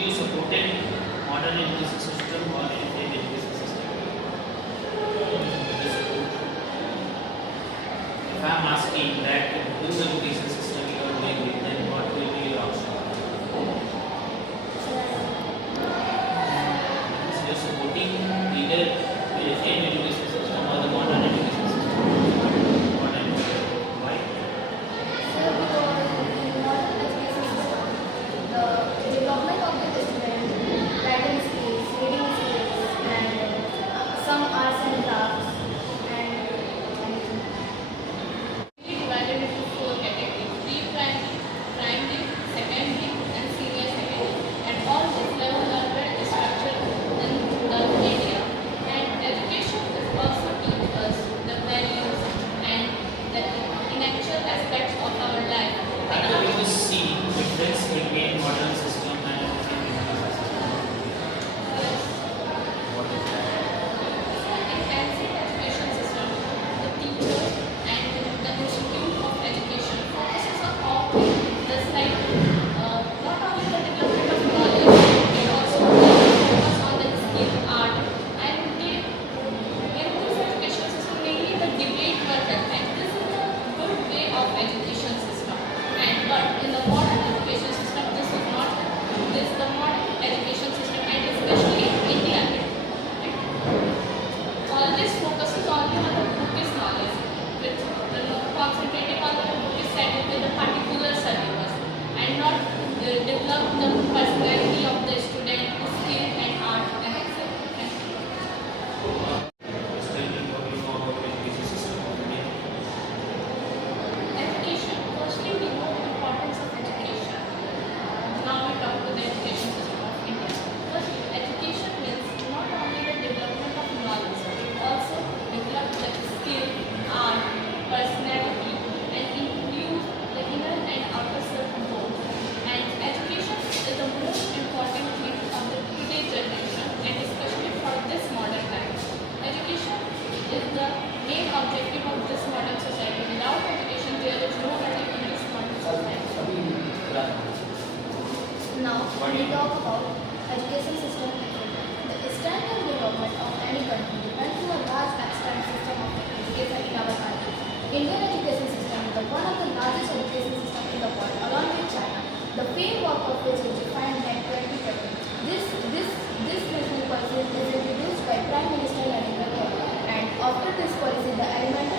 you supported modern education system or Indian education system? If I am asking that whose education system you are going with, then what will be your answer? So you are supporting either the Indian education system or the modern education system. Modern education. Why? So, because in modern education system, the development of the student, writing skills, reading skills, and some arts and crafts, and Divided into four categories: pre-primary, primary, secondary, and senior secondary. And all these levels are well structured in the India. And education is also teach us the values and the intellectual aspects of our life. And do you see difference between modern system and Indian education system? What is that? In ancient education system, the teacher and the institute of education focuses on offering the like not only the development of knowledge, but also focus on the skill, art, and they in this education system mainly the debate version, and this is a good way of education system. And but in the modern education system, this is not this the modern education system, and especially in India. It always focuses only on the Buddhist knowledge, with concentrating on the Buddhist study with a particular syllabus, and not develop the personality of the student, skill and art and etc. Just tell me what you know about the education system of India. Education. Firstly, we know the importance of education. Now we talk to the education system of India. First, education means not only the development of knowledge, but also develop the skill, art, personality, and include the inner and outer self both. And education is the most important thing of the today's generation, and especially for this modern time. Education is the main objective of this modern society. Without education, there is no life in this modern society. now when we talk about education system in India, the strength and development of any country depends on a large extent system of education in our country. Indian education system is one of the largest education system in the world, along with China. The framework of which is defined in 2020. This national policy is introduced by Prime Minister Narendra Modi, and after this policy, the element